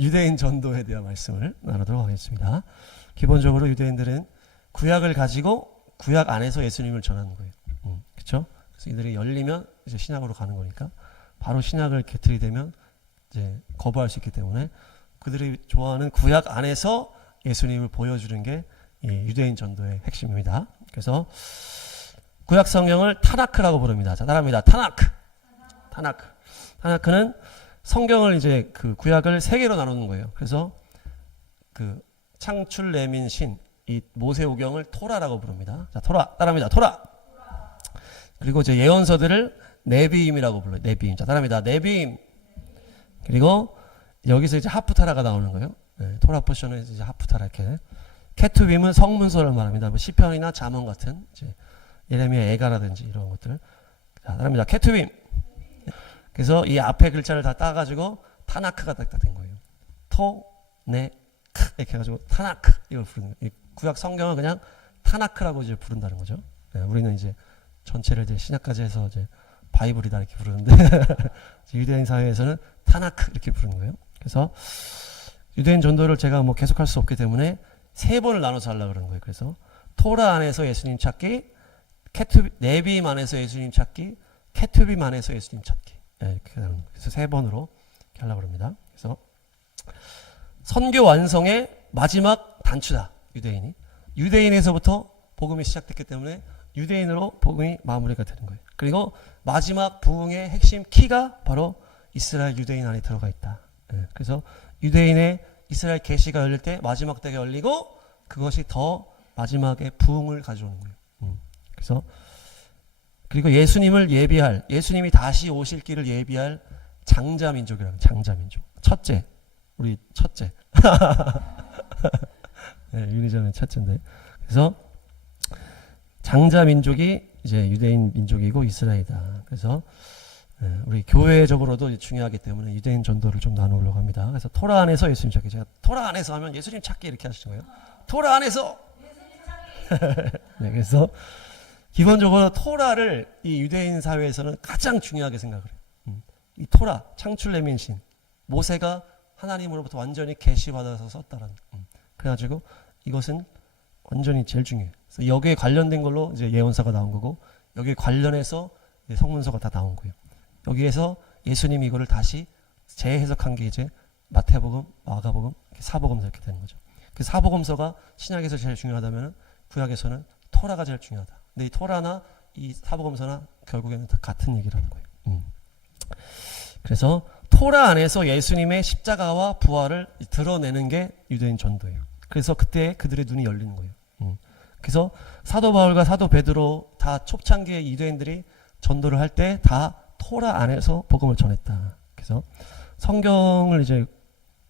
유대인 전도에 대한 말씀을 나누도록 하겠습니다. 기본적으로 유대인들은 구약을 가지고 구약 안에서 예수님을 전하는 거예요. 그렇죠? 그래서 이들이 열리면 이제 신약으로 가는 거니까 바로 신약을 이렇게 들이대면 이제 거부할 수 있기 때문에 그들이 좋아하는 구약 안에서 예수님을 보여주는 게 유대인 전도의 핵심입니다. 그래서 구약 성경을 타나크라고 부릅니다. 자, 따라합니다. 타나크. 타나크는 성경을 이제 그 구약을 세 개로 나누는 거예요. 그래서 그 창출, 레민, 신, 이 모세오경을 토라라고 부릅니다. 자, 토라. 따라합니다. 토라. 그리고 이제 예언서들을 네비임이라고 불러요. 네비임. 자, 따라합니다. 네비임. 그리고 여기서 이제 하프타라가 나오는 거예요. 네, 토라 포션은 이제 하프타라 이렇게. 케투빔은 성문서를 말합니다. 뭐 시편이나 잠언 같은 이제 예레미야 애가라든지 이런 것들. 자, 따라합니다. 케투빔. 그래서 이 앞에 글자를 다 따가지고 타나크가 딱 된 거예요. 토, 네, 크 이렇게 해가지고 타나크 이걸 부르는 거예요. 이 구약 성경을 그냥 타나크라고 이제 부른다는 거죠. 네, 우리는 이제 전체를 이제 신약까지 해서 이제 바이블이다 이렇게 부르는데 유대인 사회에서는 타나크 이렇게 부르는 거예요. 그래서 유대인 전도를 제가 뭐 계속할 수 없기 때문에 세 번을 나눠서 하려고 그러는 거예요. 그래서 토라 안에서 예수님 찾기, 네비임 안에서 예수님 찾기, 케투빔 안에서 예수님 찾기. 네, 이렇게 하는 거예요. 그래서 세 번으로 이렇게 하려고 합니다. 그래서 선교 완성의 마지막 단추다. 유대인이. 유대인에서부터 복음이 시작됐기 때문에 유대인으로 복음이 마무리가 되는 거예요. 그리고 마지막 부흥의 핵심 키가 바로 이스라엘 유대인 안에 들어가 있다. 네, 그래서 유대인의 이스라엘 계시가 열릴 때 마지막 때가 열리고 그것이 더 마지막에 부흥을 가져오는 거예요. 그래서 그리고 예수님을 예비할, 예수님이 다시 오실 길을 예비할 장자민족이라는 장자민족. 첫째, 우리 첫째. 네, 유니점의 첫째인데. 그래서 장자민족이 이제 유대인 민족이고 이스라엘이다. 그래서 우리 교회적으로도 중요하기 때문에 유대인 전도를 좀 나누려고 합니다. 그래서 토라 안에서 예수님 찾기. 제가 토라 안에서 하면 예수님 찾기 이렇게 하시는 거예요. 토라 안에서. 네, 그래서 기본적으로 토라를 이 유대인 사회에서는 가장 중요하게 생각을 해요. 이 토라, 창출 레민신, 모세가 하나님으로부터 완전히 계시받아서 썼다라는. 그래가지고 이것은 완전히 제일 중요해요. 그래서 여기에 관련된 걸로 이제 예언서가 나온 거고 여기에 관련해서 성문서가 다 나온 거예요. 여기에서 예수님이 이거를 다시 재해석한 게 이제 마태복음, 마가복음, 사복음서 이렇게 되는 거죠. 그 사복음서가 신약에서 제일 중요하다면 구약에서는 토라가 제일 중요하다. 근데 이 토라나 이 사복음서나 결국에는 다 같은 얘기라는 거예요. 그래서 토라 안에서 예수님의 십자가와 부활을 드러내는 게 유대인 전도예요. 그래서 그때 그들의 눈이 열리는 거예요. 그래서 사도 바울과 사도 베드로 다 초창기에 유대인들이 전도를 할 때 다 토라 안에서 복음을 전했다. 그래서 성경을 이제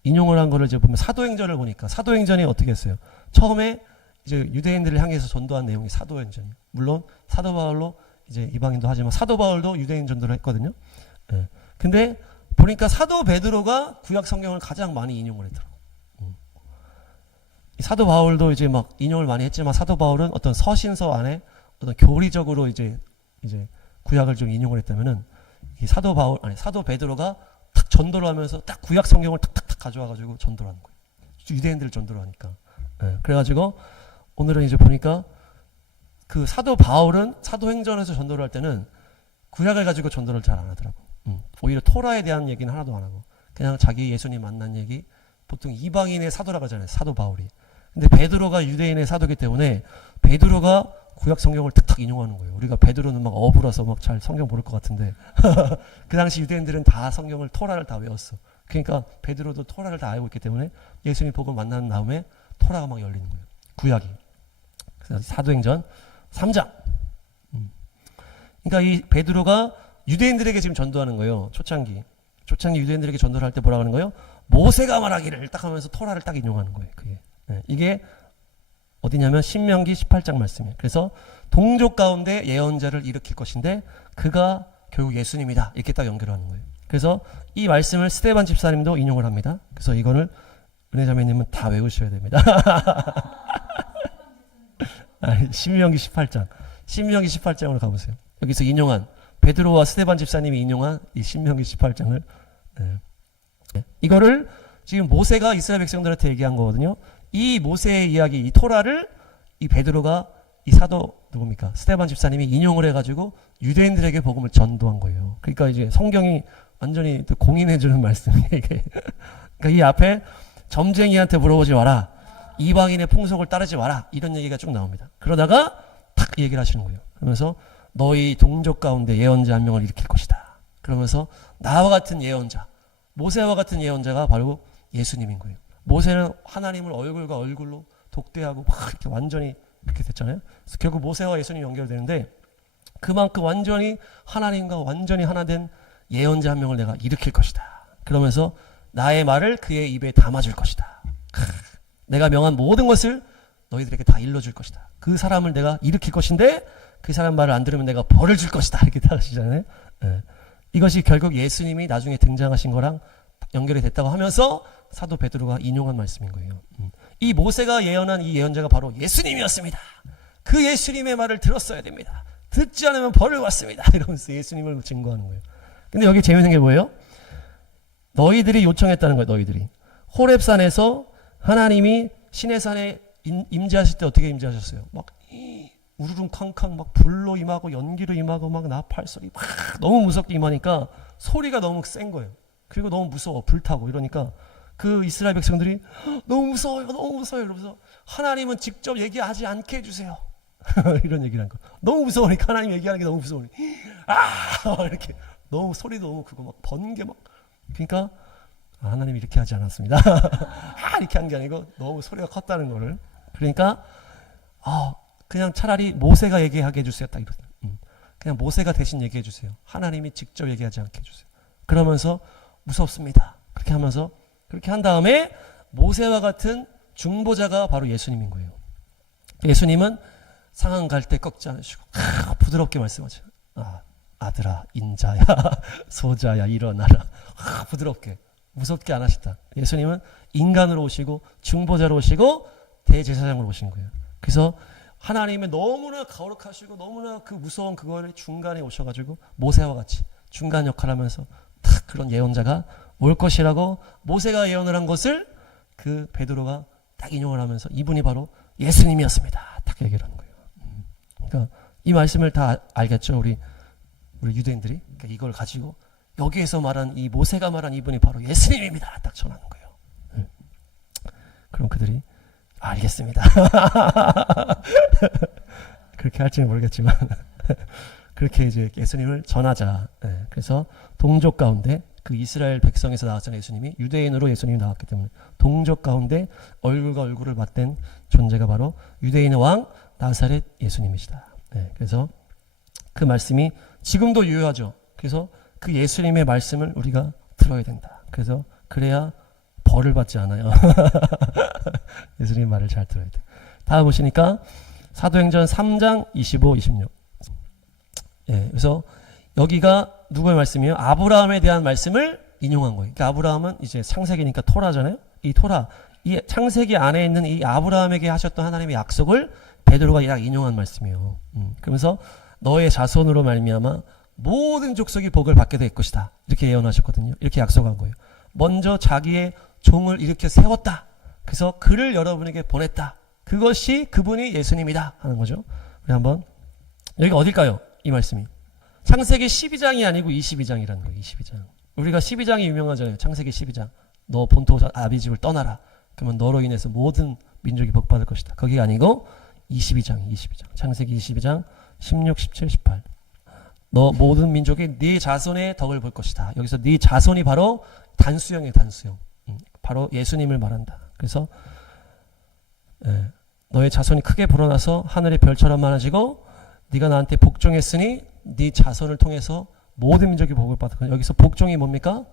인용을 한 거를 이제 보면 사도행전을 보니까 사도행전이 어떻게 했어요? 처음에 이제 유대인들을 향해서 전도한 내용이 사도행전이에요. 물론 사도 바울로 이제 이방인도 하지만 사도 바울도 유대인 전도를 했거든요. 예. 근데 보니까 사도 베드로가 구약 성경을 가장 많이 인용을 했더라고요. 사도 바울도 이제 막 인용을 많이 했지만 사도 바울은 어떤 서신서 안에 어떤 교리적으로 이제 구약을 좀 인용을 했다면은 이 사도 베드로가 딱 전도를 하면서 딱 구약 성경을 탁탁탁 가져와가지고 전도를 하는 거예요. 유대인들을 전도를 하니까. 예. 그래가지고 오늘은 이제 보니까 그 사도 바울은 사도행전에서 전도를 할 때는 구약을 가지고 전도를 잘 안 하더라고. 오히려 토라에 대한 얘기는 하나도 안 하고 그냥 자기 예수님 만난 얘기, 보통 이방인의 사도라고 하잖아요. 사도 바울이. 근데 베드로가 유대인의 사도기 때문에 베드로가 구약 성경을 탁탁 인용하는 거예요. 우리가 베드로는 막 어부라서 막 잘 성경 모를 것 같은데 그 당시 유대인들은 다 성경을 토라를 다 외웠어. 그러니까 베드로도 토라를 다 알고 있기 때문에 예수님 복음 만난 다음에 토라가 막 열리는 거예요. 구약이. 그래서 사도행전 3장. 그러니까 이 베드로가 유대인들에게 지금 전도하는 거예요. 초창기 유대인들에게 전도를 할 때 뭐라고 하는 거예요? 모세가 말하기를 딱 하면서 토라를 딱 인용하는 거예요. 그게. 네. 이게 어디냐면 신명기 18장 말씀이에요. 그래서 동족 가운데 예언자를 일으킬 것인데 그가 결국 예수님이다. 이렇게 딱 연결하는 거예요. 그래서 이 말씀을 스데반 집사님도 인용을 합니다. 그래서 이거를 은혜자매님은 다 외우셔야 됩니다. 신명기 18장. 신명기 18장으로 가보세요. 여기서 인용한 베드로와 스데반 집사님이 인용한 이 신명기 18장을 이거를 지금 모세가 이스라엘 백성들한테 얘기한 거거든요. 이 모세의 이야기, 이 토라를 이 베드로가 이 사도 누굽니까? 스데반 집사님이 인용을 해가지고 유대인들에게 복음을 전도한 거예요. 그러니까 이제 성경이 완전히 공인해주는 말씀이에요. 이게. 그러니까 이 앞에 점쟁이한테 물어보지 마라. 이방인의 풍속을 따르지 마라. 이런 얘기가 쭉 나옵니다. 그러다가 탁 얘기를 하시는 거예요. 그러면서 너희 동족 가운데 예언자 한 명을 일으킬 것이다. 그러면서 나와 같은 예언자, 모세와 같은 예언자가 바로 예수님인 거예요. 모세는 하나님을 얼굴과 얼굴로 독대하고 막 이렇게 완전히 이렇게 됐잖아요. 그래서 결국 모세와 예수님이 연결되는데 그만큼 완전히 하나님과 완전히 하나 된 예언자 한 명을 내가 일으킬 것이다. 그러면서 나의 말을 그의 입에 담아줄 것이다. 내가 명한 모든 것을 너희들에게 다 일러줄 것이다. 그 사람을 내가 일으킬 것인데 그 사람 말을 안 들으면 내가 벌을 줄 것이다. 이렇게 다 하시잖아요. 네. 이것이 결국 예수님이 나중에 등장하신 거랑 연결이 됐다고 하면서 사도 베드로가 인용한 말씀인 거예요. 이 모세가 예언한 이 예언자가 바로 예수님이었습니다. 그 예수님의 말을 들었어야 됩니다. 듣지 않으면 벌을 받습니다. 이러면서 예수님을 증거하는 거예요. 근데 여기 재밌는 게 뭐예요? 너희들이 요청했다는 거예요. 너희들이. 호렙산에서 하나님이 시내산에 임재하실 때 어떻게 임재하셨어요? 막 우르릉캉캉 막 불로 임하고 연기로 임하고 막 나팔 소리 막 너무 무섭게 임하니까 소리가 너무 센 거예요. 그리고 너무 무서워. 불타고 이러니까 그 이스라엘 백성들이 너무 무서워요. 너무 무서워요. 이러면서 하나님은 직접 얘기하지 않게 해주세요. 이런 얘기를 한 거. 너무 무서우니까 하나님 얘기하는 게 너무 무서우니 이렇게 너무 소리도 너무 크고 막 번개 막 그러니까 하나님이 이렇게 하지 않았습니다. 이렇게 한 게 아니고 너무 소리가 컸다는 거를. 그러니까 그냥 차라리 모세가 얘기하게 해주세요. 딱 이러세요. 그냥 모세가 대신 얘기해 주세요. 하나님이 직접 얘기하지 않게 해주세요. 그러면서 무섭습니다. 그렇게 하면서 그렇게 한 다음에 모세와 같은 중보자가 바로 예수님인 거예요. 예수님은 상한 갈 때 꺾지 않으시고 부드럽게 말씀하죠. 아들아 인자야 소자야 일어나라. 부드럽게 무섭게 안 하시다. 예수님은 인간으로 오시고 중보자로 오시고 대제사장으로 오신 거예요. 그래서 하나님의 너무나 거룩하시고 너무나 그 무서운 그거를 중간에 오셔가지고 모세와 같이 중간 역할을 하면서 딱 그런 예언자가 올 것이라고 모세가 예언을 한 것을 그 베드로가 딱 인용을 하면서 이분이 바로 예수님이었습니다. 딱 얘기를 하는 거예요. 그러니까 이 말씀을 다 알겠죠. 우리 유대인들이. 그러니까 이걸 가지고 여기에서 말한 이 모세가 말한 이분이 바로 예수님입니다. 딱 전하는 거예요. 그럼 그들이 알겠습니다. 그렇게 할지는 모르겠지만 그렇게 이제 예수님을 전하자. 그래서 동족 가운데 그 이스라엘 백성에서 나왔던 예수님이 유대인으로 예수님이 나왔기 때문에 동족 가운데 얼굴과 얼굴을 맞댄 존재가 바로 유대인의 왕 나사렛 예수님이시다. 그래서 그 말씀이 지금도 유효하죠. 그래서 그 예수님의 말씀을 우리가 들어야 된다. 그래서 그래야 벌을 받지 않아요. 예수님 말을 잘 들어야 돼. 다음 보시니까 사도행전 3장 25, 26. 그래서 여기가 누구의 말씀이에요? 아브라함에 대한 말씀을 인용한 거예요. 그러니까 아브라함은 이제 창세기니까 토라잖아요. 이 토라, 이 창세기 안에 있는 이 아브라함에게 하셨던 하나님의 약속을 베드로가 약 인용한 말씀이에요. 그러면서 너의 자손으로 말미암아 모든 족속이 복을 받게 될 것이다. 이렇게 예언하셨거든요. 이렇게 약속한 거예요. 먼저 자기의 종을 일으켜 세웠다. 그래서 그를 여러분에게 보냈다. 그것이 그분이 예수님이다 하는 거죠. 우리 한번 여기가 어딜까요? 이 말씀이 창세기 12장이 아니고 22장이라는 거예요. 22장. 우리가 12장이 유명하잖아요. 창세기 12장. 너 본토 아비 집을 떠나라. 그러면 너로 인해서 모든 민족이 복받을 것이다. 거기가 아니고 22장. 창세기 22장 16, 17, 18. 너 모든 민족이 네 자손의 덕을 볼 것이다. 여기서 네 자손이 바로 단수형이에요. 단수형. 바로 예수님을 말한다. 그래서 너의 자손이 크게 불어나서 하늘의 별처럼 많아지고 네가 나한테 복종했으니 네 자손을 통해서 모든 민족이 복을 받을 거야. 여기서 복종이 뭡니까?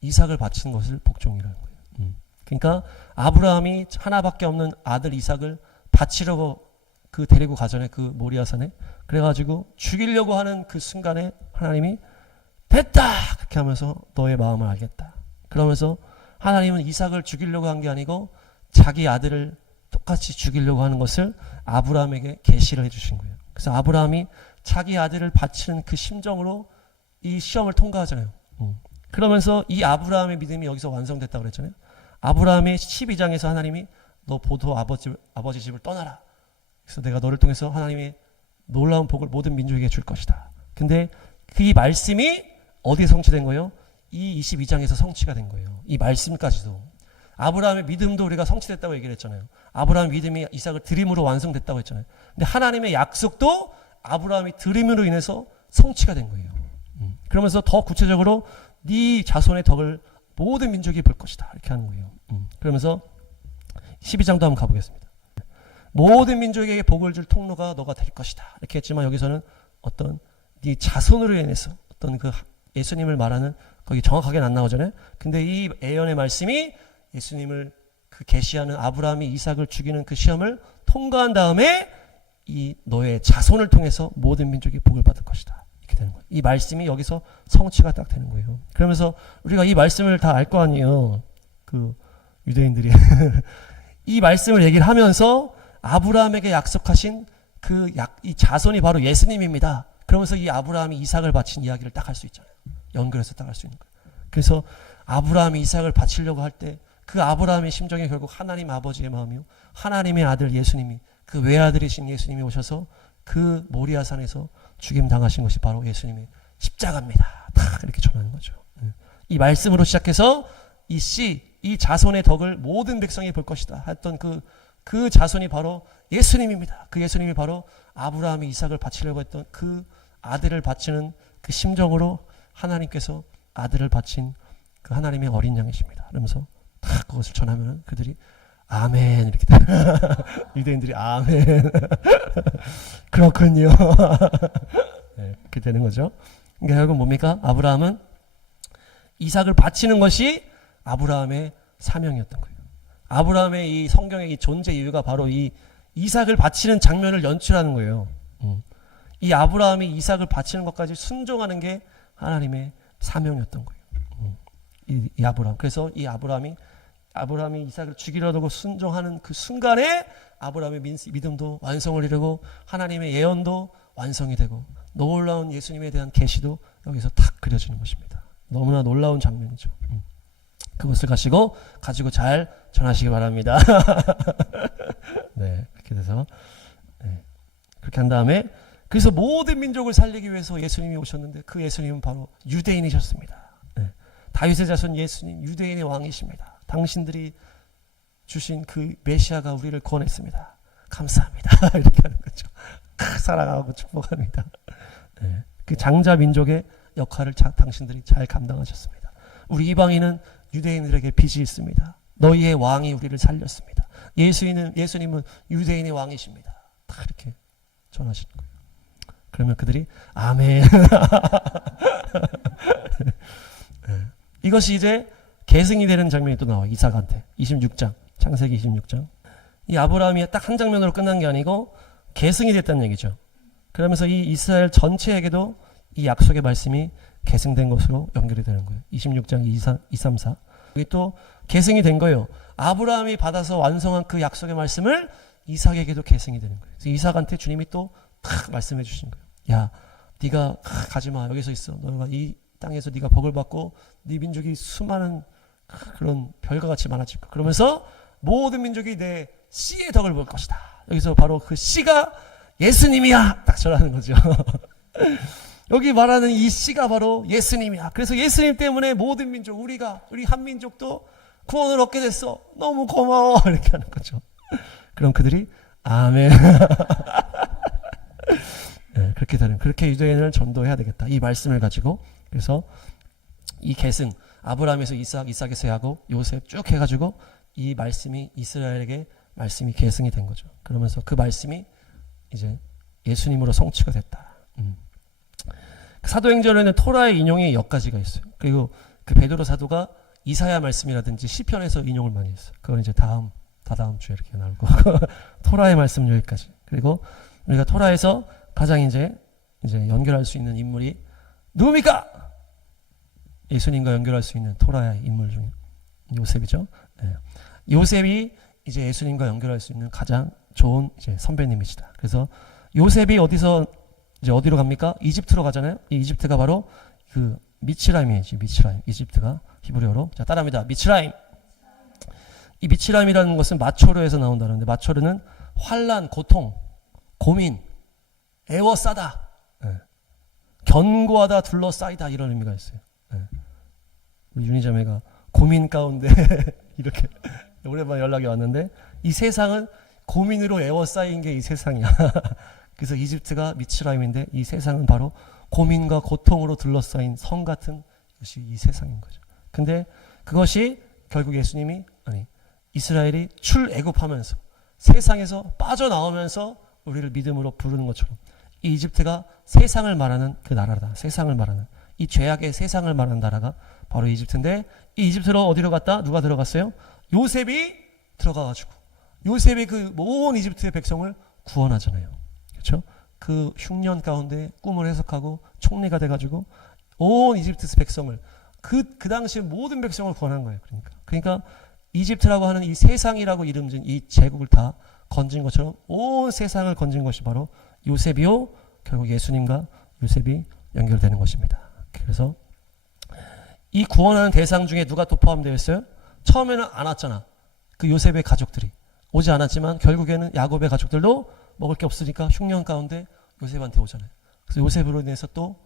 이삭을 바친 것을 복종이라는 거예요. 그러니까 아브라함이 하나밖에 없는 아들 이삭을 바치려고 그 데리고 가잖아요. 그 모리아산에. 그래가지고 죽이려고 하는 그 순간에 하나님이 됐다! 그렇게 하면서 너의 마음을 알겠다. 그러면서 하나님은 이삭을 죽이려고 한 게 아니고 자기 아들을 똑같이 죽이려고 하는 것을 아브라함에게 계시를 해주신 거예요. 그래서 아브라함이 자기 아들을 바치는 그 심정으로 이 시험을 통과하잖아요. 그러면서 이 아브라함의 믿음이 여기서 완성됐다고 그랬잖아요. 아브라함의 12장에서 하나님이 너 보도 아버지 집을 떠나라. 그래서 내가 너를 통해서 하나님의 놀라운 복을 모든 민족에게 줄 것이다. 근데 그 말씀이 어디에 성취된 거예요? 이 22장에서 성취가 된 거예요. 이 말씀까지도. 아브라함의 믿음도 우리가 성취됐다고 얘기를 했잖아요. 아브라함의 믿음이 이삭을 드림으로 완성됐다고 했잖아요. 근데 하나님의 약속도 아브라함이 드림으로 인해서 성취가 된 거예요. 그러면서 더 구체적으로 네 자손의 덕을 모든 민족이 볼 것이다. 이렇게 하는 거예요. 그러면서 12장도 한번 가보겠습니다. 모든 민족에게 복을 줄 통로가 너가 될 것이다. 이렇게 했지만 여기서는 어떤 네 자손으로 인해서 어떤 그 예수님을 말하는 거기 정확하게는 안 나오잖아요. 근데 이 예언의 말씀이 예수님을 그 계시하는 아브라함이 이삭을 죽이는 그 시험을 통과한 다음에 이 너의 자손을 통해서 모든 민족이 복을 받을 것이다. 이렇게 되는 거예요. 이 말씀이 여기서 성취가 딱 되는 거예요. 그러면서 우리가 이 말씀을 다 알 거 아니에요. 그 유대인들이 이 말씀을 얘기를 하면서 아브라함에게 약속하신 이 자손이 바로 예수님입니다. 그러면서 이 아브라함이 이삭을 바친 이야기를 딱 할 수 있잖아요. 연결해서 딱 할 수 있는 거예요. 그래서 아브라함이 이삭을 바치려고 할 때 그 아브라함의 심정이 결국 하나님 아버지의 마음이요, 하나님의 아들 예수님이, 그 외아들이신 예수님이 오셔서 그 모리아산에서 죽임 당하신 것이 바로 예수님의 십자가입니다. 다 이렇게 전하는 거죠. 이 말씀으로 시작해서 이 자손의 덕을 모든 백성이 볼 것이다 했던 그 자손이 바로 예수님입니다. 그 예수님이 바로 아브라함이 이삭을 바치려고 했던 그 아들을 바치는 그 심정으로 하나님께서 아들을 바친 그 하나님의 어린 양이십니다. 그러면서 다 그것을 전하면 그들이 아멘 이렇게 유대인들이 아멘 그렇군요. 네, 그렇게 되는 거죠. 그러니까 결국 뭡니까? 아브라함은 이삭을 바치는 것이 아브라함의 사명이었던 거예요. 아브라함의 이 성경의 이 존재 이유가 바로 이 이삭을 바치는 장면을 연출하는 거예요. 이 아브라함이 이삭을 바치는 것까지 순종하는 게 하나님의 사명이었던 거예요. 이 아브라함. 그래서 이 아브라함이 이삭을 죽이려고 순종하는 그 순간에 아브라함의 믿음도 완성을 이루고 하나님의 예언도 완성이 되고 놀라운 예수님에 대한 계시도 여기서 탁 그려지는 것입니다. 너무나 놀라운 장면이죠. 그것을 가지고 잘 전하시기 바랍니다. 네, 그렇게 돼서 그렇게 한 다음에 그래서 모든 민족을 살리기 위해서 예수님이 오셨는데 그 예수님은 바로 유대인이셨습니다. 다윗의 자손 예수님, 유대인의 왕이십니다. 당신들이 주신 그 메시아가 우리를 구원했습니다. 감사합니다. 이렇게 하는 거죠. 사랑하고 축복합니다. 그 장자 민족의 역할을 당신들이 잘 감당하셨습니다. 우리 이방인은 유대인들에게 빚이 있습니다. 너희의 왕이 우리를 살렸습니다. 예수님은 유대인의 왕이십니다. 다 이렇게 전하시는 거예요. 그러면 그들이 아멘. 이것이 이제 계승이 되는 장면이 또 나와요. 이삭한테 26장 창세기 26장. 이 아브라함이 딱 한 장면으로 끝난 게 아니고 계승이 됐다는 얘기죠. 그러면서 이 이스라엘 전체에게도 이 약속의 말씀이 계승된 것으로 연결이 되는 거예요. 26장 2, 3, 4. 여기 또 계승이 된 거예요. 아브라함이 받아서 완성한 그 약속의 말씀을 이삭에게도 계승이 되는 거예요. 그래서 이삭한테 주님이 또 탁 말씀해 주신 거예요. 야, 네가 가지마. 여기서 있어. 너가 이 땅에서 네가 복을 받고 네 민족이 수많은 그런 별과 같이 많아질 거야. 그러면서 모든 민족이 내 씨의 덕을 볼 것이다. 여기서 바로 그 씨가 예수님이야. 딱 전하는 거죠. 여기 말하는 이 씨가 바로 예수님이야. 그래서 예수님 때문에 모든 민족, 우리 한민족도 구원을 얻게 됐어. 너무 고마워. 이렇게 하는 거죠. 그럼 그들이 아멘. 네, 그렇게 유대인을 전도해야 되겠다. 이 말씀을 가지고. 그래서 이 계승, 아브라함에서 이삭에서 야곱, 요셉 쭉 해가지고 이 말씀이 이스라엘에게 말씀이 계승이 된 거죠. 그러면서 그 말씀이 이제 예수님으로 성취가 됐다. 사도행전에는 토라의 인용이 몇 가지가 있어요. 그리고 그 베드로 사도가 이사야 말씀이라든지 시편에서 인용을 많이 했어요. 그건 이제 다음 주에 이렇게 나올 거고 토라의 말씀 여기까지. 그리고 우리가 토라에서 가장 이제 연결할 수 있는 인물이 누굽니까? 예수님과 연결할 수 있는 토라의 인물 중에 요셉이죠. 네. 요셉이 이제 예수님과 연결할 수 있는 가장 좋은 이제 선배님이시다. 그래서 요셉이 어디로 갑니까? 이집트로 가잖아요. 이 이집트가 바로 그 미츠라임이에요. 미츠라임. 이집트가 히브리어로. 자, 따라합니다. 미츠라임. 이 미츠라임이라는 것은 마초르에서 나온다는데 마초르는 환란, 고통, 고민, 애워싸다, 견고하다, 둘러싸이다 이런 의미가 있어요. 우리 윤희자매가 고민 가운데 이렇게 오랜만에 연락이 왔는데 이 세상은 고민으로 애워싸인 게 이 세상이야. 그래서 이집트가 미츠라임인데 이 세상은 바로 고민과 고통으로 둘러싸인 성 같은 것이 이 세상인 거죠. 근데 그것이 결국 예수님이 이스라엘이 출애굽하면서 세상에서 빠져나오면서 우리를 믿음으로 부르는 것처럼 이 이집트가 세상을 말하는 그 나라다. 세상을 말하는 이 죄악의 세상을 말하는 나라가 바로 이집트인데 이 이집트로 어디로 갔다? 누가 들어갔어요? 요셉이 들어가가지고 요셉이 그 온 이집트의 백성을 구원하잖아요. 그렇죠? 그 흉년 가운데 꿈을 해석하고 총리가 돼가지고 온 이집트 백성을 그 당시에 모든 백성을 구원한 거예요. 그러니까 이집트라고 하는 이 세상이라고 이름진 이 제국을 다 건진 것처럼 온 세상을 건진 것이 바로 요셉이요. 결국 예수님과 요셉이 연결되는 것입니다. 그래서 이 구원하는 대상 중에 누가 또 포함되어 있어요? 처음에는 안 왔잖아. 그 요셉의 가족들이 오지 않았지만 결국에는 야곱의 가족들도 먹을 게 없으니까 흉년 가운데 요셉한테 오잖아요. 그래서 요셉으로 인해서 또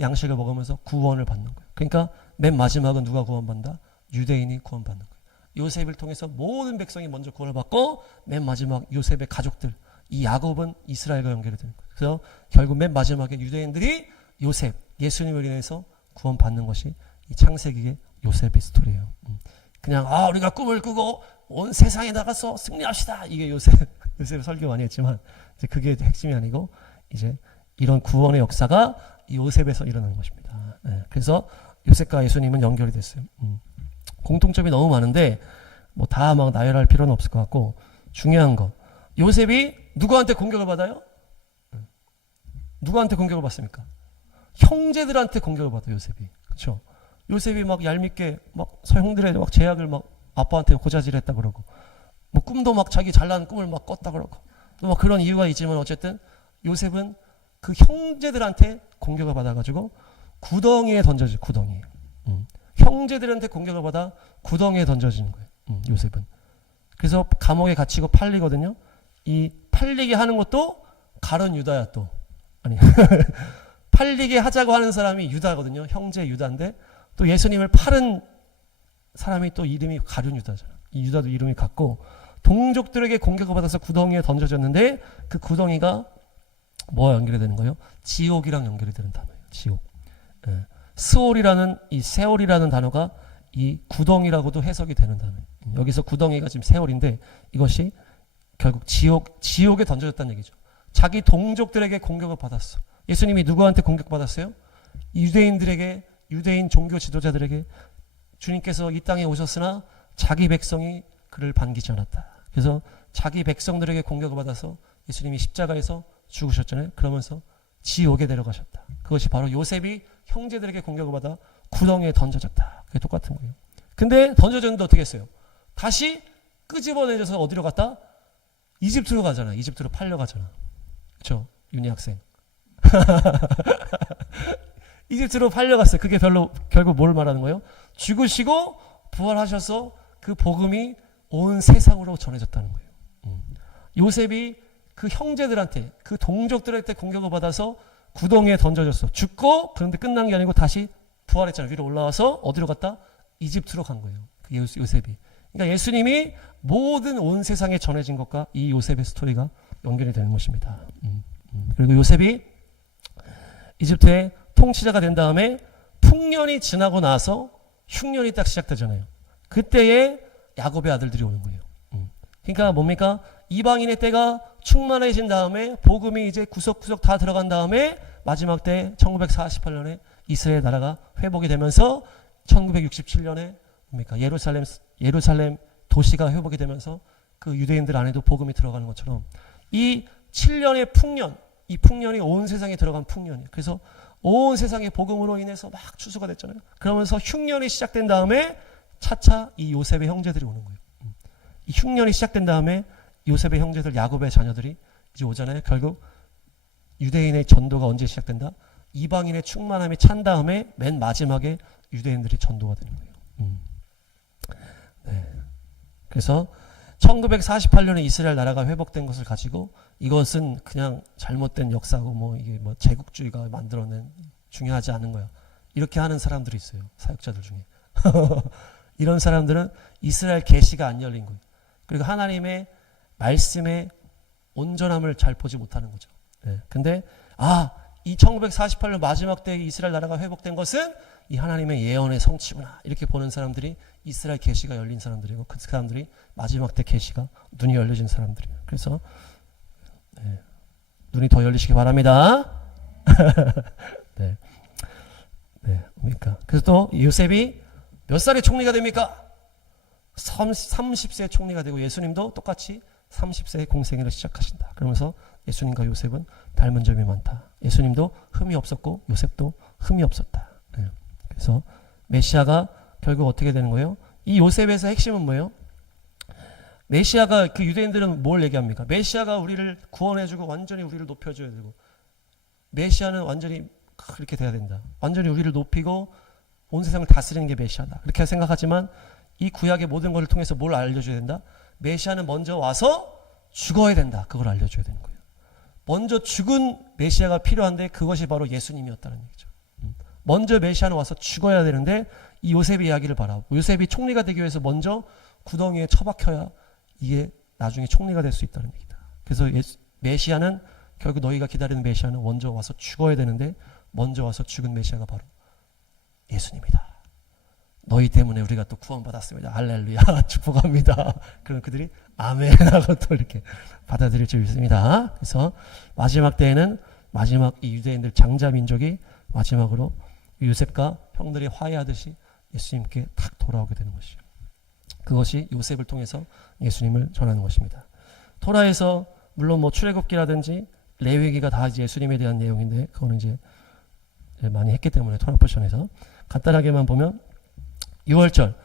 양식을 먹으면서 구원을 받는 거예요. 그러니까 맨 마지막은 누가 구원받는다? 유대인이 구원받는 거예요. 요셉을 통해서 모든 백성이 먼저 구원을 받고 맨 마지막 요셉의 가족들 이 야곱은 이스라엘과 연결이 되는 거예요. 그래서 결국 맨 마지막에 유대인들이 요셉 예수님을 인해서 구원받는 것이 이 창세기의 요셉의 스토리예요. 그냥 우리가 꿈을 꾸고 온 세상에 나가서 승리합시다. 이게 요셉 설교 많이 했지만 이제 그게 핵심이 아니고 이제 이런 구원의 역사가 이 요셉에서 일어나는 것입니다. 그래서 요셉과 예수님은 연결이 됐어요. 공통점이 너무 많은데 뭐 다 막 나열할 필요는 없을 것 같고 중요한 거 요셉이 누구한테 공격을 받아요? 누구한테 공격을 받습니까? 형제들한테 공격을 받아요. 요셉이. 그렇죠? 요셉이 막 얄밉게 막 형들의 막 제약을 막 아빠한테 고자질했다 그러고 뭐 꿈도 막 자기 잘난 꿈을 막 꿨다 그러고 또 막 그런 이유가 있지만 어쨌든 요셉은 그 형제들한테 공격을 받아가지고 구덩이에 던져져. 구덩이에. 형제들한테 공격을 받아 구덩이에 던져지는 거예요. 요셉은. 그래서 감옥에 갇히고 팔리거든요. 이 팔리게 하는 것도 가룟 유다야 또. 아니 팔리게 하자고 하는 사람이 유다거든요. 형제 유다인데 또 예수님을 팔은 사람이 또 이름이 가룟 유다잖아. 이 유다도 이름이 같고 동족들에게 공격을 받아서 구덩이에 던져졌는데 그 구덩이가 뭐와 연결이 되는 거예요? 지옥이랑 연결이 되는 단어예요. 지옥. 스올이라는 이 세월이라는 단어가 이 구덩이라고도 해석이 되는 단어예요. 여기서 구덩이가 지금 세월인데 이것이 결국 지옥에 던져졌다는 얘기죠. 자기 동족들에게 공격을 받았어. 예수님이 누구한테 공격받았어요? 유대인들에게, 유대인 종교 지도자들에게 주님께서 이 땅에 오셨으나 자기 백성이 그를 반기지 않았다. 그래서 자기 백성들에게 공격을 받아서 예수님이 십자가에서 죽으셨잖아요. 그러면서 지옥에 데려가셨다. 그것이 바로 요셉이 형제들에게 공격을 받아 구덩이에 던져졌다. 그게 똑같은 거예요. 근데 던져졌는데 어떻게 했어요? 다시 끄집어내져서 어디로 갔다? 이집트로 가잖아. 이집트로 팔려가잖아. 그렇죠? 윤희 학생. 이집트로 팔려갔어요. 그게 결국 뭘 말하는 거예요? 죽으시고 부활하셔서 그 복음이 온 세상으로 전해졌다는 거예요. 요셉이 그 형제들한테 그 동족들한테 공격을 받아서 구덩이에 던져졌어. 죽고 그런데 끝난 게 아니고 다시 부활했잖아요. 위로 올라와서 어디로 갔다? 이집트로 간 거예요. 그 요셉이. 그러니까 예수님이 모든 온 세상에 전해진 것과 이 요셉의 스토리가 연결이 되는 것입니다. 그리고 요셉이 이집트의 통치자가 된 다음에 풍년이 지나고 나서 흉년이 딱 시작되잖아요. 그때에 야곱의 아들들이 오는 거예요. 그러니까 뭡니까? 이방인의 때가 충만해진 다음에 복음이 이제 구석구석 다 들어간 다음에 마지막 때 1948년에 이스라엘 나라가 회복이 되면서 1967년에 뭡니까? 예루살렘 도시가 회복이 되면서 그 유대인들 안에도 복음이 들어가는 것처럼 이 7년의 풍년, 이 풍년이 온 세상에 들어간 풍년이에요. 그래서 온 세상의 복음으로 인해서 막 추수가 됐잖아요. 그러면서 흉년이 시작된 다음에 차차 이 요셉의 형제들이 오는 거예요. 이 흉년이 시작된 다음에 요셉의 형제들 야곱의 자녀들이 이제 오잖아요. 결국 유대인의 전도가 언제 시작된다? 이방인의 충만함이 찬 다음에 맨 마지막에 유대인들이 전도가 되는 거예요. 네. 그래서 1948년에 이스라엘 나라가 회복된 것을 가지고 이것은 그냥 잘못된 역사고 뭐 이게 뭐 제국주의가 만들어낸 중요하지 않은 거야. 이렇게 하는 사람들이 있어요. 사역자들 중에. 이런 사람들은 이스라엘 계시가 안 열린 거예요. 그리고 하나님의 말씀의 온전함을 잘 보지 못하는 거죠. 네. 근데 이 1948년 마지막 때에 이스라엘 나라가 회복된 것은 이 하나님의 예언의 성취구나. 이렇게 보는 사람들이 이스라엘 계시가 열린 사람들이고 그 사람들이 마지막 때 계시가 눈이 열려진 사람들이에요. 그래서 네. 눈이 더 열리시기 바랍니다. 네. 네. 그러니까 그래서 또 요셉이 몇 살에 총리가 됩니까? 30세에 총리가 되고 예수님도 똑같이 30세에 공생애를 시작하신다. 그러면서 예수님과 요셉은 닮은 점이 많다. 예수님도 흠이 없었고 요셉도 흠이 없었다. 네. 그래서 메시아가 결국 어떻게 되는 거예요? 이 요셉에서 핵심은 뭐예요? 메시아가 그 유대인들은 뭘 얘기합니까? 메시아가 우리를 구원해주고 완전히 우리를 높여줘야 되고 메시아는 완전히 그렇게 돼야 된다. 완전히 우리를 높이고 온 세상을 다스리는 게 메시아다. 그렇게 생각하지만 이 구약의 모든 것을 통해서 뭘 알려줘야 된다? 메시아는 먼저 와서 죽어야 된다. 그걸 알려줘야 되는 거예요. 먼저 죽은 메시아가 필요한데 그것이 바로 예수님이었다는 얘기죠. 먼저 메시아는 와서 죽어야 되는데 이 요셉의 이야기를 봐라. 요셉이 총리가 되기 위해서 먼저 구덩이에 처박혀야 이게 나중에 총리가 될 수 있다는 얘기다. 그래서 메시아는 결국 너희가 기다리는 메시아는 먼저 와서 죽어야 되는데 먼저 와서 죽은 메시아가 바로 예수님이다. 너희 때문에 우리가 또 구원받았습니다. 할렐루야 축복합니다. 그럼 그들이 아멘 하고 또 이렇게 받아들일 줄 믿습니다. 그래서 마지막 때에는 마지막 이 유대인들 장자 민족이 마지막으로 요셉과 형들이 화해하듯이 예수님께 탁 돌아오게 되는 것이죠. 그것이 요셉을 통해서 예수님을 전하는 것입니다. 토라에서 물론 뭐 출애굽기라든지 레위기가 다 이제 예수님에 대한 내용인데 그거는 이제 많이 했기 때문에 토라 포션에서 간단하게만 보면 6월절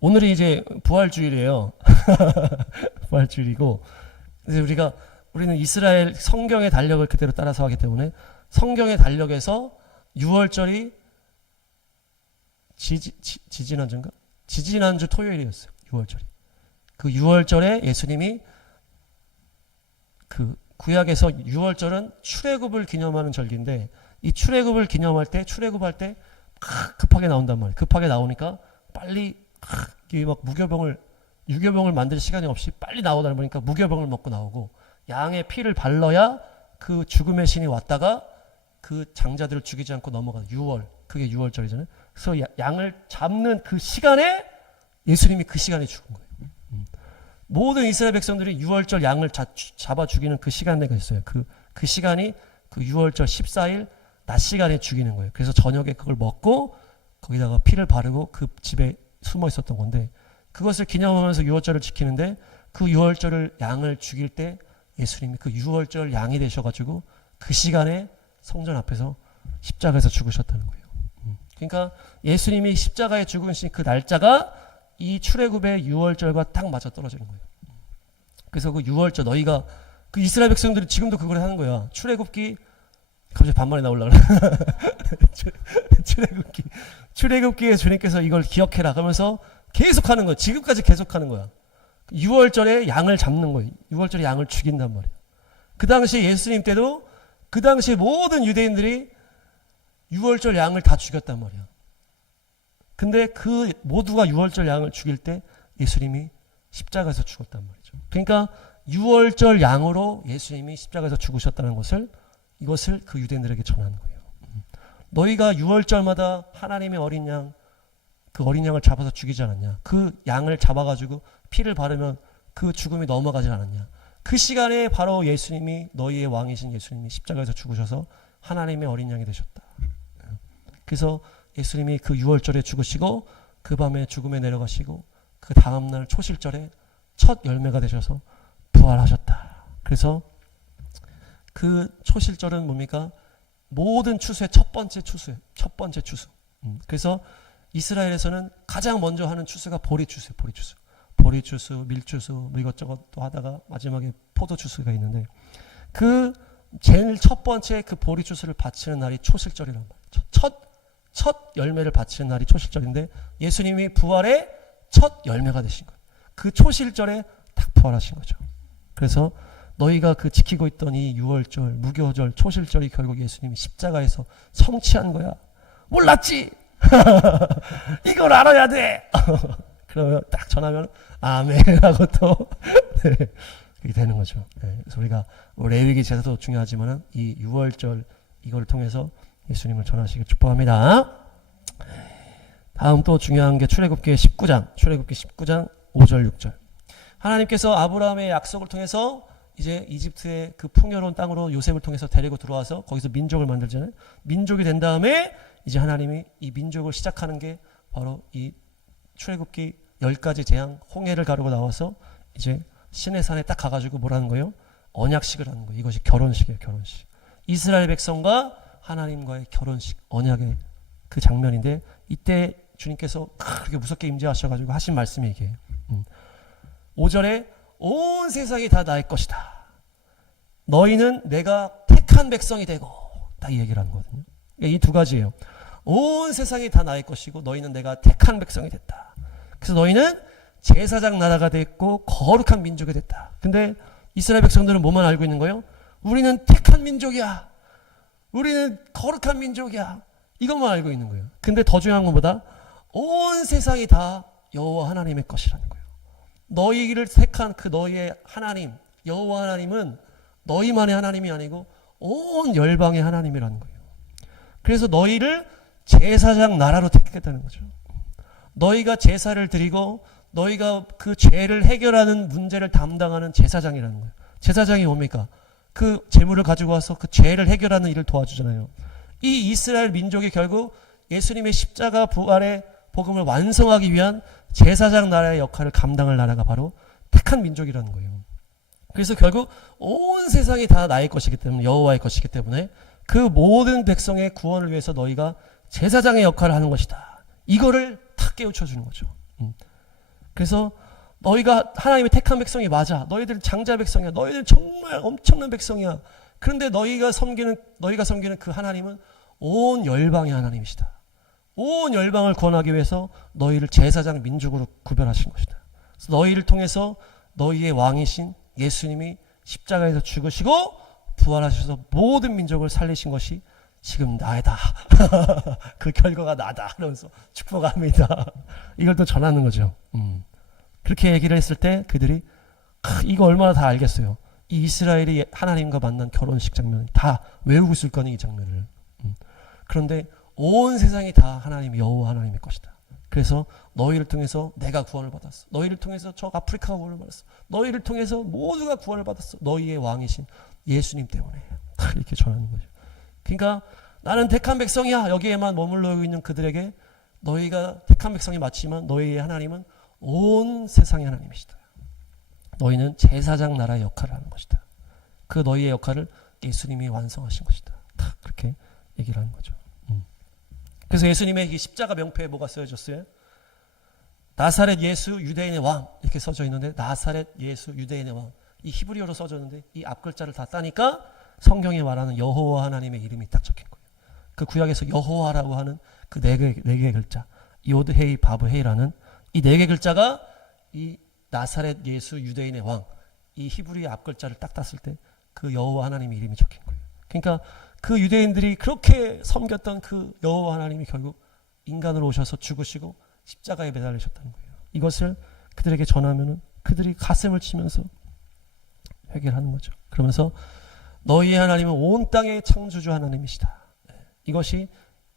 오늘이 이제 부활주일이에요. 부활주일이고 그래서 우리는 이스라엘 성경의 달력을 그대로 따라서 하기 때문에 성경의 달력에서 6월절이 지지난주인가? 지지난주 토요일이었어요. 6월절이. 그 6월절에 예수님이 그 구약에서 6월절은 출애굽을 기념하는 절기인데 이 출애굽을 기념할 때 출애굽할 때 급하게 나온단 말이에요. 급하게 나오니까 빨리 막 유교병을 만들 시간이 없이 빨리 나오다 보니까 무교병을 먹고 나오고 양의 피를 발라야 그 죽음의 신이 왔다가 그 장자들을 죽이지 않고 넘어가는 6월. 그게 6월절이잖아요. 그래서 양을 잡는 그 시간에 예수님이 그 시간에 죽은 거예요. 모든 이스라엘 백성들이 6월절 양을 잡아 죽이는 그 시간대가 있어요. 그 시간이 그 6월절 14일 낮 시간에 죽이는 거예요. 그래서 저녁에 그걸 먹고 거기다가 피를 바르고 그 집에 숨어 있었던 건데 그것을 기념하면서 6월절을 지키는데 그 6월절을 양을 죽일 때 예수님이 그 6월절 양이 되셔가지고 그 시간에 성전 앞에서 십자가에서 죽으셨다는 거예요. 그러니까 예수님이 십자가에 죽으신 그 날짜가 이 출애굽의 6월절과 딱 맞아 떨어지는 거예요. 그래서 그 6월절 너희가 그 이스라엘 백성들이 지금도 그걸 하는 거야. 출애굽기 갑자기 반말이 나오려고 출애굽기에 주님께서 이걸 기억해라 그러면서 계속 하는 거야. 지금까지 계속 하는 거야. 6월절에 양을 잡는 거예요. 6월절에 양을 죽인단 말이에요. 그 당시 예수님 때도 그 당시 모든 유대인들이 6월절 양을 다 죽였단 말이야. 근데 그 모두가 6월절 양을 죽일 때 예수님이 십자가에서 죽었단 말이죠. 그러니까 6월절 양으로 예수님이 십자가에서 죽으셨다는 것을 이것을 그 유대인들에게 전하는 거예요. 너희가 6월절마다 하나님의 어린 양, 그 어린 양을 잡아서 죽이지 않았냐? 그 양을 잡아가지고 피를 바르면 그 죽음이 넘어가지 않았냐? 그 시간에 바로 예수님이 너희의 왕이신 예수님이 십자가에서 죽으셔서 하나님의 어린 양이 되셨다. 그래서 예수님이 그 6월절에 죽으시고 그 밤에 죽음에 내려가시고 그 다음날 초실절에 첫 열매가 되셔서 부활하셨다. 그래서 그 초실절은 뭡니까? 모든 추수의 첫 번째 추수예요. 첫 번째 추수. 그래서 이스라엘에서는 가장 먼저 하는 추수가 보리추수예요. 보리추수. 보리추수, 밀추수, 뭐 이것저것 또 하다가 마지막에 포도추수가 있는데 그 제일 첫 번째 그 보리주스를 바치는 날이 초실절이란 말이에요. 첫 열매를 바치는 날이 초실절인데 예수님이 부활의 첫 열매가 되신 거예요. 그 초실절에 딱 부활하신 거죠. 그래서 너희가 그 지키고 있던 이 유월절, 무교절, 초실절이 결국 예수님이 십자가에서 성취한 거야. 몰랐지? 이걸 알아야 돼! 그러면 딱 전하면 아멘 하고 또 네, 그렇게 되는 거죠. 네, 그래서 우리가 레위기 제사도 중요하지만 이 유월절 이걸 통해서 예수님을 전하시길 축복합니다. 다음 또 중요한 게 출애굽기 19장 5절 6절. 하나님께서 아브라함의 약속을 통해서 이제 이집트의 그 풍요로운 땅으로 요셉을 통해서 데리고 들어와서 거기서 민족을 만들잖아요. 민족이 된 다음에 이제 하나님이 이 민족을 시작하는 게 바로 이 출애굽기 10가지 재앙, 홍해를 가르고 나와서 이제 시내산에 딱 가가지고 뭐라는 거예요? 언약식을 하는 거예요. 이것이 결혼식이에요. 결혼식. 이스라엘 백성과 하나님과의 결혼식, 언약의 그 장면인데 이때 주님께서 그렇게 무섭게 임재하셔가지고 하신 말씀이 이게 5절에 온 세상이 다 나의 것이다. 너희는 내가 택한 백성이 되고 딱 이 얘기를 하는 거거든요. 이 두 가지예요. 온 세상이 다 나의 것이고 너희는 내가 택한 백성이 됐다. 그래서 너희는 제사장 나라가 됐고 거룩한 민족이 됐다. 근데 이스라엘 백성들은 뭐만 알고 있는 거예요? 우리는 택한 민족이야. 우리는 거룩한 민족이야. 이것만 알고 있는 거예요. 근데 더 중요한 것보다 온 세상이 다 여호와 하나님의 것이라는 거예요. 너희를 택한 그 너희의 하나님, 여호와 하나님은 너희만의 하나님이 아니고 온 열방의 하나님이라는 거예요. 그래서 너희를 제사장 나라로 택했다는 거죠. 너희가 제사를 드리고 너희가 그 죄를 해결하는 문제를 담당하는 제사장이라는 거예요. 제사장이 뭡니까? 그 재물을 가지고 와서 그 죄를 해결하는 일을 도와주잖아요. 이 이스라엘 민족이 결국 예수님의 십자가 부활의 복음을 완성하기 위한 제사장 나라의 역할을 감당할 나라가 바로 택한 민족이라는 거예요. 그래서 결국 온 세상이 다 나의 것이기 때문에 여호와의 것이기 때문에 그 모든 백성의 구원을 위해서 너희가 제사장의 역할을 하는 것이다. 이거를 탁 깨우쳐 주는 거죠. 그래서 너희가 하나님의 택한 백성이 맞아. 너희들 장자 백성이야. 너희들 정말 엄청난 백성이야. 그런데 너희가 섬기는 그 하나님은 온 열방의 하나님이시다. 온 열방을 구원하기 위해서 너희를 제사장 민족으로 구별하신 것이다. 그래서 너희를 통해서 너희의 왕이신 예수님이 십자가에서 죽으시고 부활하셔서 모든 민족을 살리신 것이 지금 나이다. 그 결과가 나다. 그러면서 축복합니다. 이걸 또 전하는 거죠. 그렇게 얘기를 했을 때 그들이 이거 얼마나 다 알겠어요. 이 이스라엘이 하나님과 만난 결혼식 장면 다 외우고 있을 거니 이 장면을. 그런데 온 세상이 다 하나님 여호와 하나님의 것이다. 그래서 너희를 통해서 내가 구원을 받았어. 너희를 통해서 저 아프리카가 구원을 받았어. 너희를 통해서 모두가 구원을 받았어. 너희의 왕이신 예수님 때문에. 이렇게 전하는 거죠. 그러니까 나는 택한 백성이야. 여기에만 머물러 있는 그들에게 너희가 택한 백성이 맞지만 너희의 하나님은 온 세상의 하나님이시다. 너희는 제사장 나라의 역할을 하는 것이다. 그 너희의 역할을 예수님이 완성하신 것이다. 딱 그렇게 얘기를 하는 거죠. 그래서 예수님의 이 십자가 명패에 뭐가 쓰여졌어요? 나사렛 예수 유대인의 왕 이렇게 써져 있는데 나사렛 예수 유대인의 왕 이 히브리어로 써졌는데 이 앞글자를 다 따니까 성경에 말하는 여호와 하나님의 이름이 딱 적힌 거예요. 그 구약에서 여호와라고 하는 그 네 개의 글자 요드 헤이 바브 헤이라는 이 네 개 글자가 이 나사렛 예수 유대인의 왕 이 히브리의 앞글자를 딱 땄을 때 그 여호와 하나님의 이름이 적힌 거예요. 그러니까 그 유대인들이 그렇게 섬겼던 그 여호와 하나님이 결국 인간으로 오셔서 죽으시고 십자가에 매달리셨다는 거예요. 이것을 그들에게 전하면은 그들이 가슴을 치면서 회개를 하는 거죠. 그러면서 너희의 하나님은 온 땅의 창조주 하나님이시다. 이것이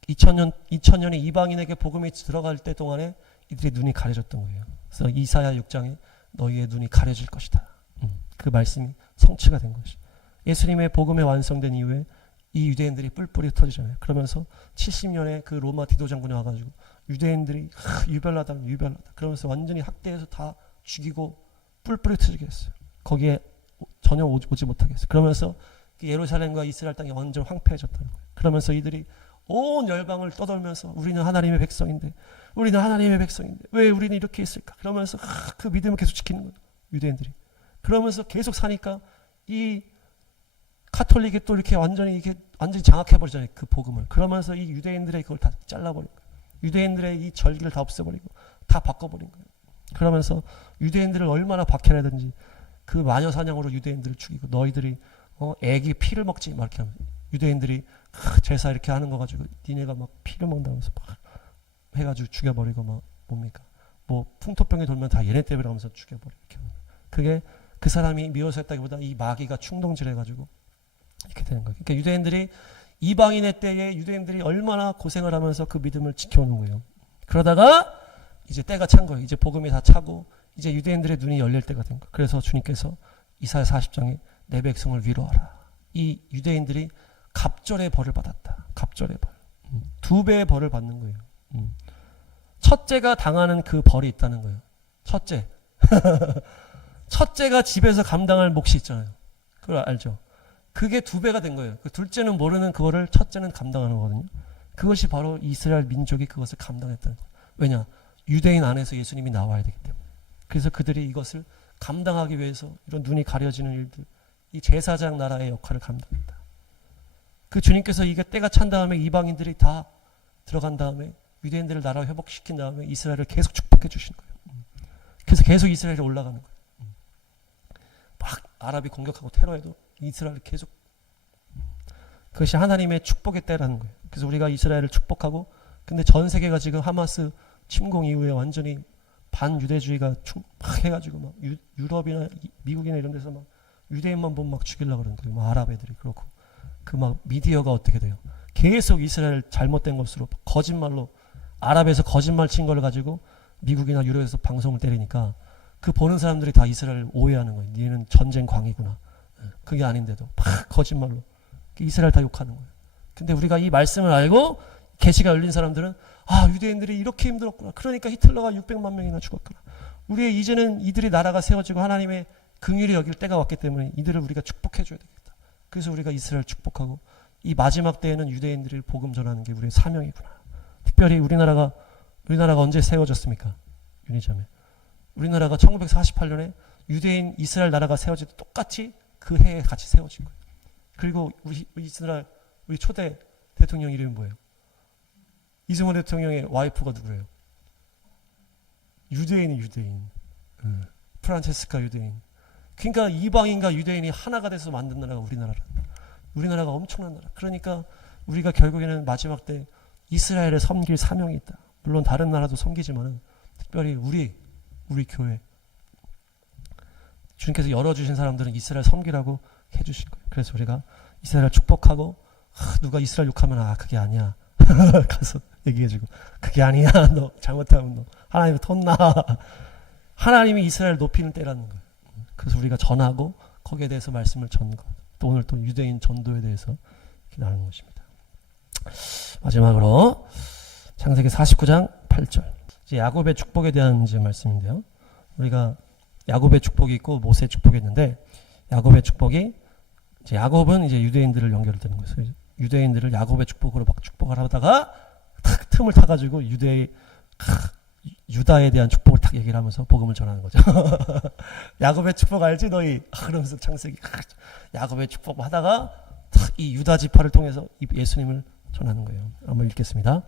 2000년의 이방인에게 복음이 들어갈 때 동안에 이들의 눈이 가려졌던 거예요. 그래서 이사야 6장에 너희의 눈이 가려질 것이다. 그 말씀이 성취가 된 것이. 예수님의 복음이 완성된 이후에 이 유대인들이 뿔뿔이 터지잖아요. 그러면서 70년에 그 로마 디도 장군이 와가지고 유대인들이 유별나다 그러면서 완전히 학대해서 다 죽이고 뿔뿔이 터지게 했어요. 거기에 전혀 오지 못하게 했어요. 그러면서 예루살렘과 이스라엘 땅이 완전 황폐해졌다는 거예요. 그러면서 이들이 온 열방을 떠돌면서 우리는 하나님의 백성인데 왜 우리는 이렇게 있을까? 그러면서 그 믿음을 계속 지키는 거예요. 유대인들이. 그러면서 계속 사니까 이 카톨릭이 또 이렇게 완전히 장악해버리잖아요. 그 복음을. 그러면서 이 유대인들의 그걸 다 잘라버린 거예요. 유대인들의 이 절기를 다 없애버리고 다 바꿔버린 거예요. 그러면서 유대인들을 얼마나 박해라든지 그 마녀 사냥으로 유대인들을 죽이고 너희들이 애기 피를 먹지 막 이렇게 하면 유대인들이 제사 이렇게 하는 거 가지고 니네가 막 피를 먹는다면서 막 해가지고 죽여버리고 막 뭡니까 뭐 풍토병이 돌면 다 얘네 때문에 하면서 죽여버리고 이렇게 하는 거예요. 그게 그 사람이 미워서 했다기보다 이 마귀가 충동질 해가지고 이렇게 되는 거예요. 그러니까 유대인들이 이방인의 때에 유대인들이 얼마나 고생을 하면서 그 믿음을 지켜오는 거예요. 그러다가 이제 때가 찬 거예요. 이제 복음이 다 차고 이제 유대인들의 눈이 열릴 때가 된 거예요. 그래서 주님께서 이사야 40장에 내 백성을 위로하라. 이 유대인들이 갑절의 벌을 받았다. 갑절의 벌. 2배의 벌을 받는 거예요. 첫째가 당하는 그 벌이 있다는 거예요. 첫째. 첫째가 집에서 감당할 몫이 있잖아요. 그걸 알죠? 그게 2배가 된 거예요. 그 둘째는 모르는 그거를 첫째는 감당하는 거거든요. 그것이 바로 이스라엘 민족이 그것을 감당했다는 거예요. 왜냐? 유대인 안에서 예수님이 나와야 되기 때문에. 그래서 그들이 이것을 감당하기 위해서 이런 눈이 가려지는 일들, 이 제사장 나라의 역할을 감당했다. 그 주님께서 이게 때가 찬 다음에 이방인들이 다 들어간 다음에 유대인들을 나라로 회복시킨 다음에 이스라엘을 계속 축복해 주시는 거예요. 그래서 계속 이스라엘이 올라가는 거예요. 막 아랍이 공격하고 테러해도 이스라엘을 계속 그것이 하나님의 축복의 때라는 거예요. 그래서 우리가 이스라엘을 축복하고 근데 전 세계가 지금 하마스 침공 이후에 완전히 반유대주의가 막 해가지고 막 유럽이나 미국이나 이런 데서 막 유대인만 보면 막 죽이려고 그러는 거예요. 막 아랍 애들이 그렇고 그 막 미디어가 어떻게 돼요? 계속 이스라엘 잘못된 것으로 거짓말로 아랍에서 거짓말 친 걸 가지고 미국이나 유럽에서 방송을 때리니까 그 보는 사람들이 다 이스라엘을 오해하는 거예요. 니는 전쟁 광이구나. 그게 아닌데도 막 거짓말로 이스라엘 다 욕하는 거예요. 근데 우리가 이 말씀을 알고 계시가 열린 사람들은 아 유대인들이 이렇게 힘들었구나. 그러니까 히틀러가 600만 명이나 죽었구나. 우리의 이제는 이들이 나라가 세워지고 하나님의 긍휼히 여길 때가 왔기 때문에 이들을 우리가 축복해 줘야 되겠다. 그래서 우리가 이스라엘 축복하고 이 마지막 때에는 유대인들을 복음 전하는 게 우리의 사명이구나. 특별히 우리나라가 언제 세워졌습니까? 윤희자매. 우리나라가 1948년에 유대인 이스라엘 나라가 세워질 때 똑같이 그 해에 같이 세워진 거예요. 그리고 우리 이스라엘 우리 초대 대통령 이름이 뭐예요? 이승만 대통령의 와이프가 누구예요? 유대인이 유대인. 프란체스카 유대인. 그러니까 이방인과 유대인이 하나가 돼서 만든 나라가 우리나라가 엄청난 나라. 그러니까 우리가 결국에는 마지막 때 이스라엘을 섬길 사명이 있다. 물론 다른 나라도 섬기지만 특별히 우리 교회 주님께서 열어주신 사람들은 이스라엘 섬기라고 해주신 거예요. 그래서 우리가 이스라엘을 축복하고 누가 이스라엘 욕하면 그게 아니야. 가서 얘기해주고 그게 아니야. 너 잘못하면 너 하나님한테 혼나. 하나님이 이스라엘 높이는 때라는 거예요. 그래서 우리가 전하고 거기에 대해서 말씀을 전거. 또 오늘 또 유대인 전도에 대해서 나누는 것입니다. 마지막으로 창세기 49장 8절. 이제 야곱의 축복에 대한 이제 말씀인데요. 우리가 야곱의 축복이 있고 모세의 축복이 있는데 야곱의 축복이 이제 야곱은 이제 유대인들을 연결되는 거예요. 유대인들을 야곱의 축복으로 막 축복을 하다가 탁 틈을 타가지고 유다에 대한 축복을 탁 얘기를 하면서 복음을 전하는 거죠. 야곱의 축복 알지 너희? 그러면서 창세기 야곱의 축복 하다가 탁 이 유다 지파를 통해서 예수님을 전하는 거예요. 한번 읽겠습니다.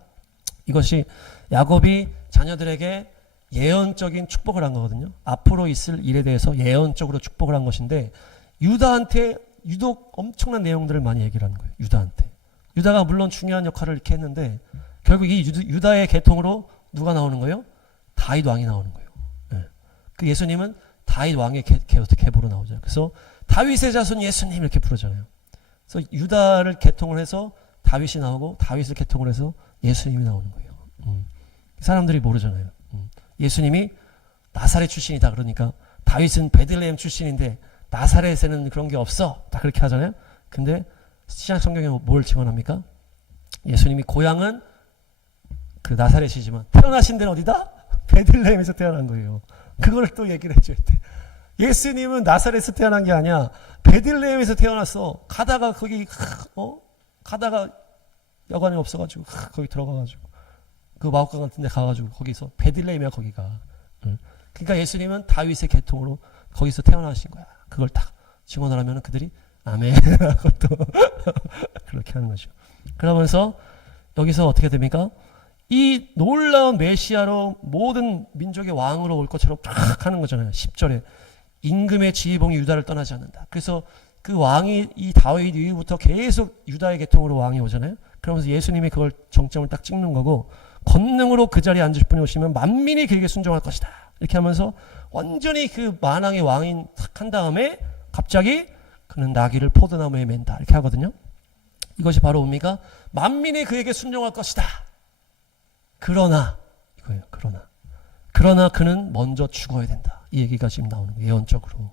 이것이 야곱이 자녀들에게 예언적인 축복을 한 거거든요. 앞으로 있을 일에 대해서 예언적으로 축복을 한 것인데 유다한테 유독 엄청난 내용들을 많이 얘기를 하는 거예요. 유다가 물론 중요한 역할을 이렇게 했는데 결국 이 유다의 계통으로 누가 나오는 거예요? 다윗 왕이 나오는 거예요. 네. 그 예수님은 다윗 왕의 계보로 나오잖아요. 그래서 다윗의 자손 예수님 이렇게 부르잖아요. 그래서 유다를 계통을 해서 다윗이 나오고 다윗을 계통을 해서 예수님이 나오는 거예요. 사람들이 모르잖아요. 예수님이 나사렛 출신이다 그러니까 다윗은 베들레헴 출신인데 나사렛에는 그런 게 없어. 다 그렇게 하잖아요. 근데 신약 성경에 뭘 증언합니까? 예수님이 고향은 그 나사렛이지만 태어나신 데는 어디다? 베들레헴에서 태어난 거예요. 그걸 또 얘기를 해줘야 돼. 예수님은 나사렛에서 태어난 게 아니야. 베들레헴에서 태어났어. 가다가 여관이 없어가지고 거기 들어가가지고 그 마옥강 같은 데 가가지고 거기서 베들레헴이야 거기가. 그러니까 예수님은 다윗의 계통으로 거기서 태어나신 거야. 그걸 딱 증언을 하면 그들이 아멘 하고 또 그렇게 하는 거죠. 그러면서 여기서 어떻게 됩니까? 이 놀라운 메시아로 모든 민족의 왕으로 올 것처럼 쫙 하는 거잖아요. 10절에 임금의 지휘봉이 유다를 떠나지 않는다. 그래서 그 왕이 이 다윗 이후부터 계속 유다의 계통으로 왕이 오잖아요. 그러면서 예수님이 그걸 정점을 딱 찍는 거고, 권능으로 그 자리에 앉으실 분이 오시면 만민이 그에게 순종할 것이다. 이렇게 하면서 완전히 그 만왕의 왕인 탁 한 다음에 갑자기 그는 나귀를 포도나무에 맨다. 이렇게 하거든요. 이것이 바로 뭡니까? 만민이 그에게 순종할 것이다. 그러나 이거예요. 그러나 그는 먼저 죽어야 된다. 이 얘기가 지금 나오는 거예요. 예언적으로.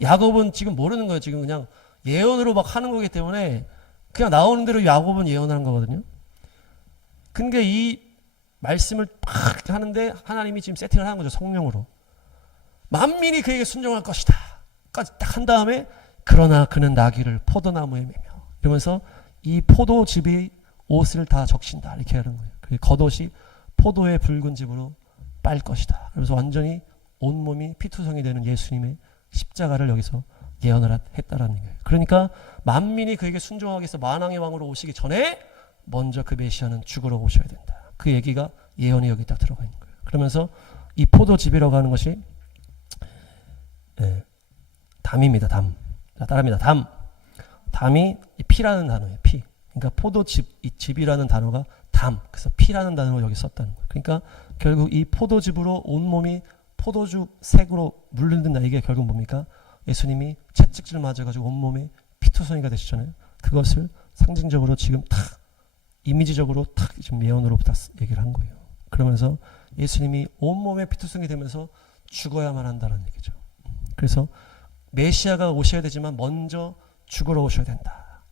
야곱은 지금 모르는 거예요. 지금 그냥 예언으로 막 하는 거기 때문에 그냥 나오는 대로 야곱은 예언하는 거거든요. 근데 이 말씀을 팍 하는데 하나님이 지금 세팅을 하는 거죠. 성령으로. 만민이 그에게 순종할 것이다. 까지 딱 한 다음에 그러나 그는 나귀를 포도나무에 매며, 이러면서 이 포도즙이 옷을 다 적신다. 이렇게 하는 거예요. 그 겉옷이 포도의 붉은 즙으로 빨 것이다. 그래서 완전히 온몸이 피투성이 되는 예수님의 십자가를 여기서 예언을 했다라는 거예요. 그러니까 만민이 그에게 순종하기 위해서 만왕의 왕으로 오시기 전에 먼저 그 메시아는 죽으러 오셔야 된다. 그 얘기가 예언이 여기 딱 들어가 있는 거예요. 그러면서 이 포도즙이라고 하는 것이 담입니다. 담. 자, 따라합니다. 담. 담이 피라는 단어예요. 피. 그러니까 포도즙, 이 즙이라는 단어가 담. 그래서 피라는 단어를 여기 썼다는 거예요. 그러니까 결국 이 포도즙으로 온몸이 포도주 색으로 물른다. 이게 결국 뭡니까? 예수님이 채찍질 맞아가지고 온몸에 피투성이가 되시잖아요. 그것을 상징적으로 지금 탁, 이미지적으로 탁 지금 예언으로 다 얘기를 한 거예요. 그러면서 예수님이 온몸에 피투성이 되면서 죽어야만 한다는 얘기죠. 그래서 메시아가 오셔야 되지만 먼저 죽으러 오셔야 된다.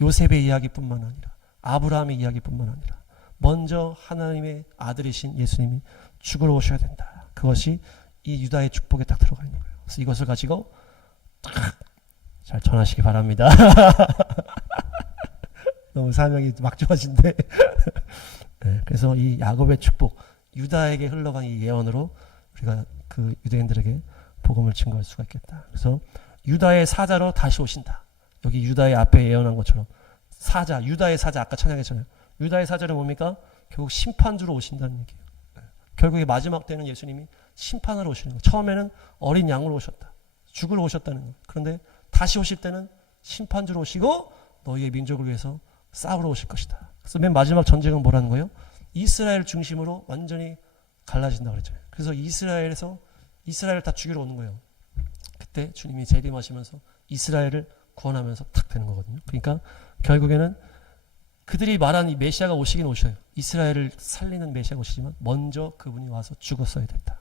요셉의 이야기뿐만 아니라 아브라함의 이야기뿐만 아니라 먼저 하나님의 아들이신 예수님이 죽으러 오셔야 된다. 그것이 이 유다의 축복에 딱 들어가 있는 거예요. 그래서 이것을 가지고 딱 잘 전하시기 바랍니다. 너무 사명이 막중하신데 네, 그래서 이 야곱의 축복, 유다에게 흘러간 이 예언으로 우리가 그 유대인들에게 복음을 증거할 수가 있겠다. 그래서 유다의 사자로 다시 오신다. 여기 유다의 앞에 예언한 것처럼 사자, 유다의 사자, 아까 찬양했잖아요. 유다의 사자는 뭡니까? 결국 심판주로 오신다는 얘기예요. 결국에 마지막 때는 예수님이 심판으로 오시는 거예요. 처음에는 어린 양으로 오셨다. 죽으러 오셨다는 거예요. 그런데 다시 오실 때는 심판주로 오시고 너희의 민족을 위해서 싸우러 오실 것이다. 그래서 맨 마지막 전쟁은 뭐라는 거예요? 이스라엘 중심으로 완전히 갈라진다 그랬잖아요. 그래서 이스라엘을 다 죽이러 오는 거예요. 그때 주님이 재림하시면서 이스라엘을 구원하면서 탁 되는 거거든요. 그러니까 결국에는 그들이 말한 이 메시아가 오시긴 오셔요. 이스라엘을 살리는 메시아가 오시지만 먼저 그분이 와서 죽었어야 된다.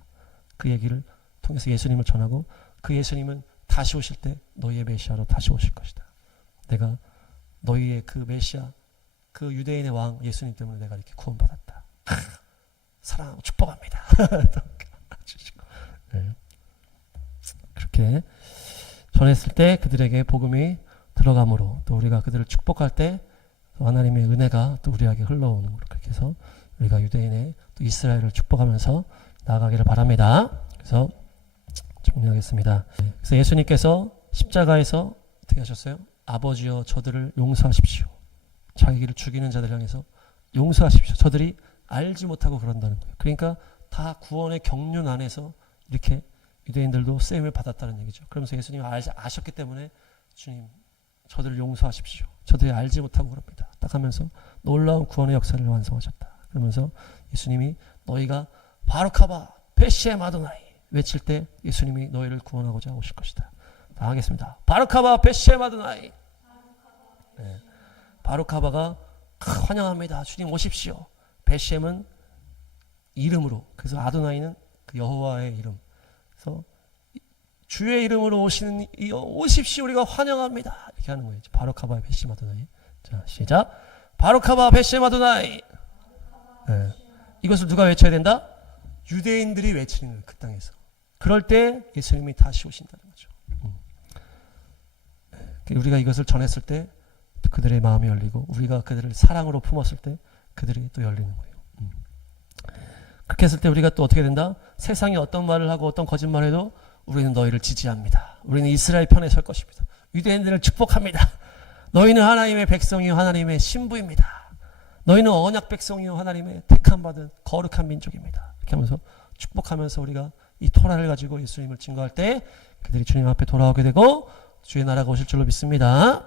그 얘기를 통해서 예수님을 전하고, 그 예수님은 다시 오실 때 너희의 메시아로 다시 오실 것이다. 내가 너희의 그 메시아, 그 유대인의 왕 예수님 때문에 내가 이렇게 구원받았다. 사랑하고 축복합니다. 네. 그렇게 전했을 때 그들에게 복음이 들어가므로, 또 우리가 그들을 축복할 때 하나님의 은혜가 또 우리에게 흘러오는 거로, 그렇게 해서 우리가 유대인의 또 이스라엘을 축복하면서 나아가기를 바랍니다. 그래서 정리하겠습니다. 그래서 예수님께서 십자가에서 어떻게 하셨어요? 아버지여 저들을 용서하십시오. 자기를 죽이는 자들 향해서 용서하십시오. 저들이 알지 못하고 그런다는 거예요. 그러니까 다 구원의 경륜 안에서 이렇게 유대인들도 쓰임을 받았다는 얘기죠. 그러면서 예수님이 아셨기 때문에 주님 저들을 용서하십시오. 저들이 알지 못하고 그럽니다. 딱 하면서 놀라운 구원의 역사를 완성하셨다. 그러면서 예수님이 너희가 바루카바 베시엠 아도나이 외칠 때 예수님이 너희를 구원하고자 오실 것이다. 다 하겠습니다. 바루카바 베시엠 아도나이. 네. 바루카바가 환영합니다. 주님 오십시오. 베시엠은 이름으로, 그래서 아도나이는 그 여호와의 이름. 그래서 주의 이름으로 오시는 오십시오. 우리가 환영합니다. 이렇게 하는 거예요. 바루카바 베시엠 아도나이. 자, 시작. 바루카바 베시엠 아도나이. 네. 이것을 누가 외쳐야 된다? 유대인들이 외치는 거예요. 그 땅에서. 그럴 때 예수님이 다시 오신다는 거죠. 우리가 이것을 전했을 때 그들의 마음이 열리고, 우리가 그들을 사랑으로 품었을 때 그들이 또 열리는 거예요. 그렇게 했을 때 우리가 또 어떻게 된다? 세상이 어떤 말을 하고 어떤 거짓말을 해도 우리는 너희를 지지합니다. 우리는 이스라엘 편에 설 것입니다. 유대인들을 축복합니다. 너희는 하나님의 백성이요 하나님의 신부입니다. 너희는 언약 백성이요 하나님의 택함 받은 거룩한 민족입니다. 이렇게 하면서 축복하면서 우리가 이 토라를 가지고 예수님을 증거할 때 그들이 주님 앞에 돌아오게 되고 주의 나라가 오실 줄로 믿습니다.